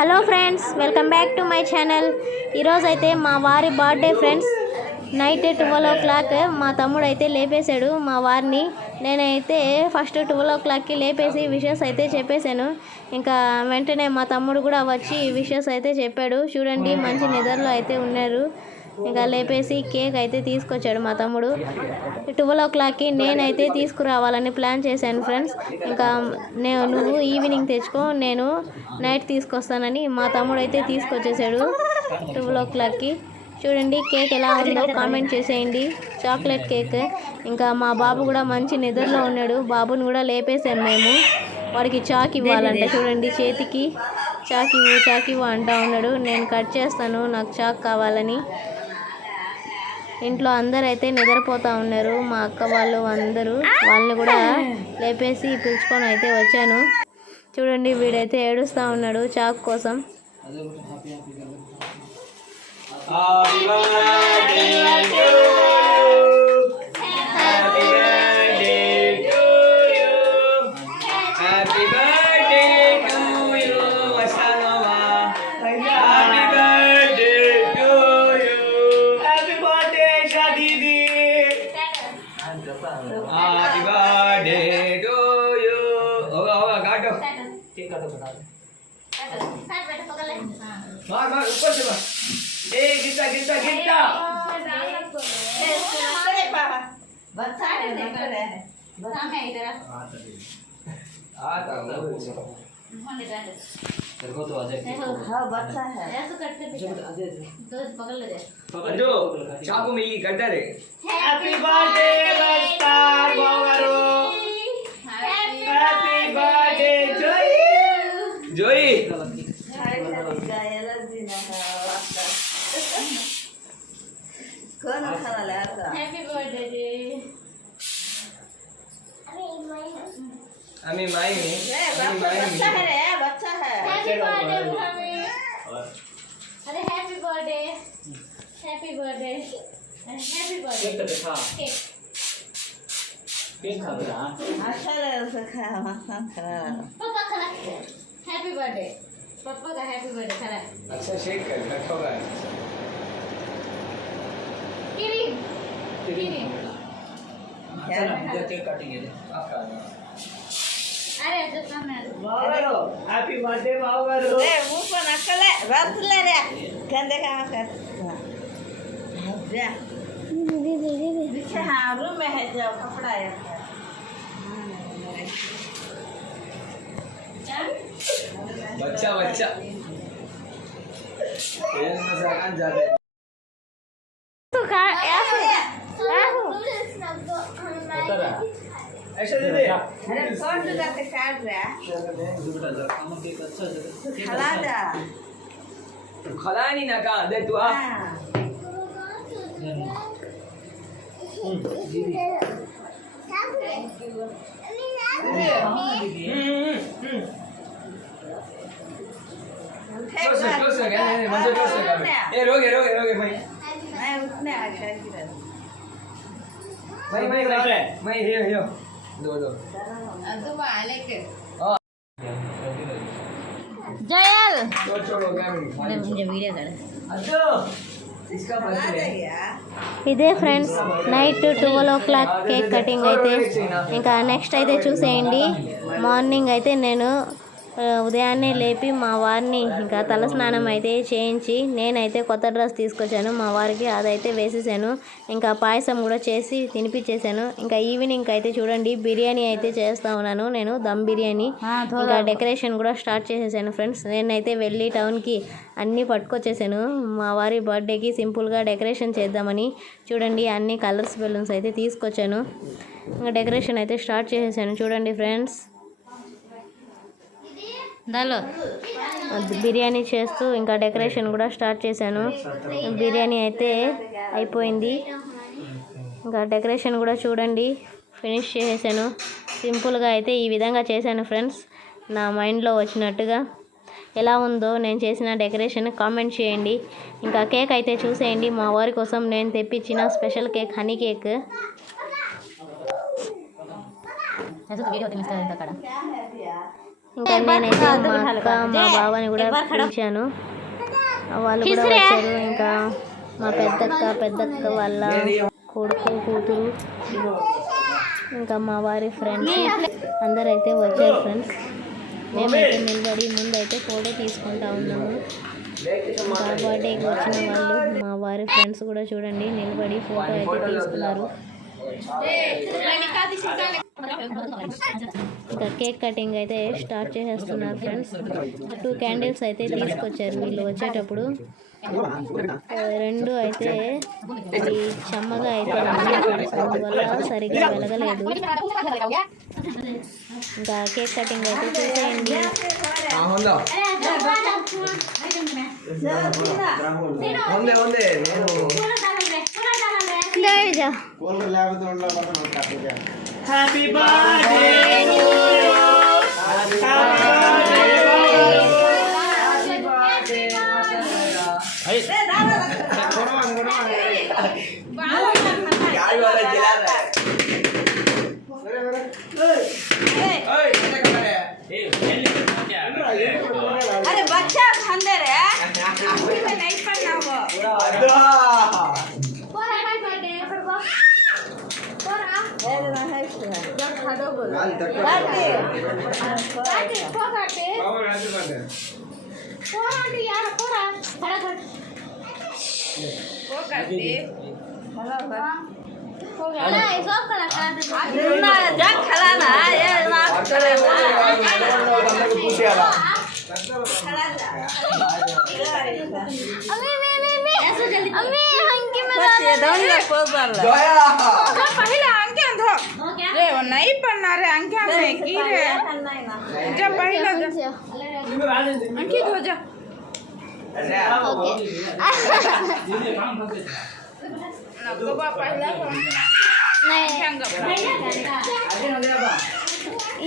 Hello friends, welcome back to my channel. ఈరోజు అయితే మా వారి బర్త్డే ఫ్రెండ్స్. నైట్ 12 o'clock మా తమ్ముడు అయితే లేపేశాడు మా వారిని. నేనైతే ఫస్ట్ 12 o'clockకి లేపేసి విషెస్ అయితే చెప్పేశాను. ఇంకా వెంటనే మా తమ్ముడు కూడా వచ్చి విషెస్ అయితే చెప్పాడు. చూడండి, మంచి నిద్రలో అయితే ఉన్నారు. ఇంకా లేపేసి కేక్ అయితే తీసుకొచ్చాడు మా తమ్ముడు. 12 o'clockకి నేనైతే తీసుకురావాలని ప్లాన్ చేశాను ఫ్రెండ్స్. ఇంకా నువ్వు ఈవినింగ్ తెచ్చుకో, నేను నైట్ తీసుకొస్తానని మా తమ్ముడు అయితే తీసుకొచ్చేసాడు 12 o'clockకి. చూడండి, కేక్ ఎలా ఉందో కామెంట్ చేసేయండి. Chocolate cake. ఇంకా మా బాబు కూడా మంచి నిద్రలో ఉన్నాడు. బాబుని కూడా లేపేసాం మేము. వాడికి చాక్ ఇవ్వాలంట. చూడండి, చేతికి చాక్ ఇవ్వు అంటా ఉన్నాడు. నేను కట్ చేస్తాను, నాకు చాక్ కావాలని. ఇంట్లో అందరూ అయితే నిద్రపోతూ ఉన్నారు. మా అక్క వాళ్ళు అందరూ, వాళ్ళని కూడా లేపేసి పిలుచుకొని అయితే వచ్చాను. చూడండి, వీడైతే ఏడుస్తూ ఉన్నాడు చాక్ కోసం. Happy birthday to you. Hoga gato. मार ऊपर से मार. गिरता. बच्चा है इधर. आता तेरे को तो आ जाए. हाँ, बच्चा है. ऐसे करते दो पकड़ ले. जो चाकू में ये गड्ढा रे. हैप्पी बर्थडे बस्ता बावरो. हैप्पी बर्थडे जोई. कौन खाना लाया? Happy birthday. अमी माई में. बच्चा है. हैप्पी बर्थडे भाभी. अरे happy birthday. Happy birthday. Happy birthday. Cake तो देखा. केक खा रहा. अच्छा है, उसे खाया मस्त खाया. पापा खाना. Happy birthday. पापा का हैप्पी बर्थडे खाना. अच्छा शेक कर रखा हुआ है. किरी. क्या? केक काटेंगे आपका. अरे जो सामने बावरो. Happy birthday बावरो. ए, मुंह पर नकल है. बस ले रे. गंदे काम कर. जा. पीछे हाँ रूम में है जो कपड़ा है. बच्चा ये मजाक जाते. तो का ऐसा दे दे. अरे कौन तो जाते काट रहा? खला जा. खला नहीं ना का दे तू आ. हाँ. क्लोज क्या नहीं मंजर क्लोज कर. ए रोगे भाई. मैं उठने आ गया. मैं हियो दो. अब मालिक. जयल छोड़ो क्या मुझे वीडियो कर. अच्छा इसका खला बर्थडे. जा. ఇదే friends, night 12 o'clock cake cutting అయితే. ఇంకా నెక్స్ట్ అయితే చూసేయండి. మార్నింగ్ అయితే నేను ఉదయాన్నే లేపి మా వారిని ఇంకా తలస్నానం అయితే చేయించి నేనైతే కొత్త డ్రెస్ తీసుకొచ్చాను మా వారికి. అదైతే వేసేసాను. ఇంకా పాయసం కూడా చేసి తినిపించేసాను. ఇంకా ఈవినింగ్ అయితే చూడండి, బిర్యానీ అయితే చేస్తూ ఉన్నాను నేను, దమ్ బిర్యానీ. ఇంకా డెకరేషన్ కూడా స్టార్ట్ చేసేసాను ఫ్రెండ్స్. నేనైతే వెళ్ళి టౌన్కి అన్నీ పట్టుకొచ్చేసాను మా వారి బర్త్డేకి సింపుల్గా డెకరేషన్ చేద్దామని. చూడండి, అన్ని కలర్స్ బెలూన్స్ అయితే తీసుకొచ్చాను. ఇంకా డెకరేషన్ అయితే స్టార్ట్ చేసేసాను. చూడండి ఫ్రెండ్స్, దాలో బిర్యానీ చేస్తూ ఇంకా డెకరేషన్ కూడా స్టార్ట్ చేశాను. బిర్యానీ అయితే అయిపోయింది. ఇంకా డెకరేషన్ కూడా చూడండి ఫినిష్ చేసేసాను. సింపుల్గా అయితే ఈ విధంగా చేశాను ఫ్రెండ్స్, నా మైండ్లో వచ్చినట్టుగా. ఎలా ఉందో నేను చేసిన డెకరేషన్ కామెంట్ చేయండి. ఇంకా కేక్ అయితే చూసేయండి. మా వారి కోసం నేను తెప్పించిన స్పెషల్ కేక్, హనీ కేక్. ఇంకా నేనైతే మా అక్క మా బావని కూడా పిలిచాను, వాళ్ళు కూడా వచ్చారు. ఇంకా మా పెద్దక్క వాళ్ళ కొడుకు కూతురు ఇంకా మా వారి ఫ్రెండ్స్ అందరైతే వచ్చారు ఫ్రెండ్స్. మేమైతే నిలబడి ముందైతే ఫోటో తీసుకుంటా ఉన్నాము. ఇంకా బర్త్డేకి వచ్చిన వాళ్ళు మా వారి ఫ్రెండ్స్ కూడా చూడండి నిలబడి ఫోటో అయితే తీసుకున్నారు. ఇంకా కేక్ కటింగ్ అయితే స్టార్ట్ చేసేస్తున్నారు ఫ్రెండ్స్. 2 క్యాండిల్స్ అయితే తీసుకొచ్చారు వీళ్ళు వచ్చేటప్పుడు. 2 అయితే ఇది చెమ్మగా అయితే అందువల్ల సరిగ్గా వెలగలేదు. ఇంకా కేక్ కటింగ్ అయితే చూసేయండి. హ్యాపీ బర్త్డే अरे बच्चा अंदर है मैं नहीं पढ़ना वो जग खिलाना ये पहले अंके धो रे वो नहीं पढ़ना रे अंके में की रे जब पहले अंके धो जा तो बा पहले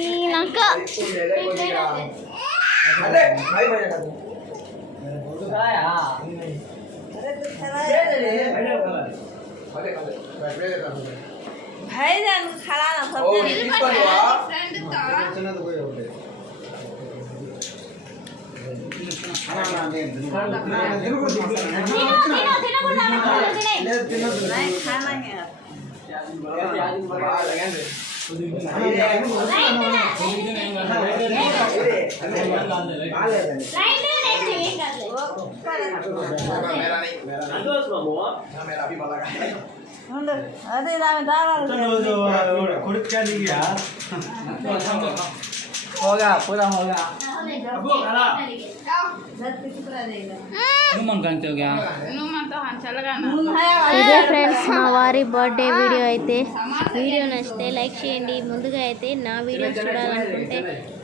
ఈ నక్క भाईजान खिलाना सब नहीं खाना है अरे होगा पूरा होगा ఇదే ఫ్రెండ్స్ మా వారి బర్త్డే వీడియో అయితే. వీడియో నచ్చితే లైక్ చేయండి. ముందుగా అయితే నా వీడియోస్ చూడాలనుకుంటే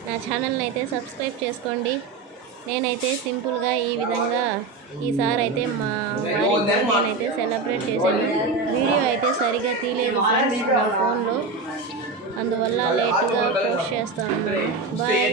నా ఛానల్ని అయితే సబ్స్క్రైబ్ చేసుకోండి. నేనైతే సింపుల్గా ఈ విధంగా ఈసారి అయితే మా వారి బర్త్డేనైతే సెలబ్రేట్ చేశాను. వీడియో అయితే సరిగా తీయలేదు ఫ్రెండ్స్ నా ఫోన్లో, అందువల్ల లేట్గా పోస్ట్ చేస్తాను. బాయ్.